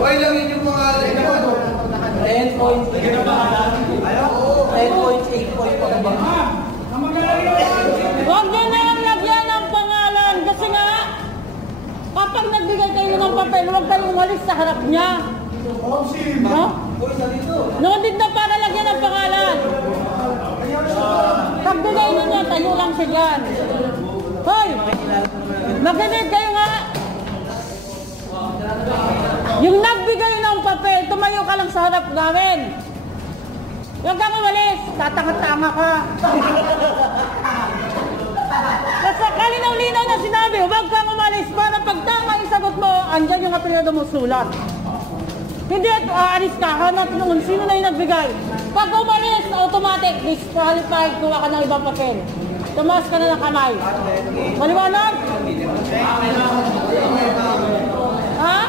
Okay lang yun yung mga 10 points. 10 points, 8 points pa ba? Huwag nyo na lang lagyan ng pangalan. Kasi nga, kapag nagbigay kayo ng papel, huwag kayong umalis sa harap niya. No? Nandito na para lagyan ng pangalan. Pagbigay ninyo, tayo lang siya dyan. Hoy! Makinig kayo nga! Yung nagbigay ng papel, tumayo ka lang sa harap namin. Huwag kang umalis, tatanga-tanga ka. Kasi kalinaw-linaw na sinabi, huwag kang umalis para pag tama yung sagot mo, andyan yung apelyido mo sulat. Hindi at aalis ka, hanap nung sino na yung nagbigay. Pag umalis, automatic, disqualified, kuha ka ng ibang papel. Tumaas ka na ng kamay. Maliwanag? Ha?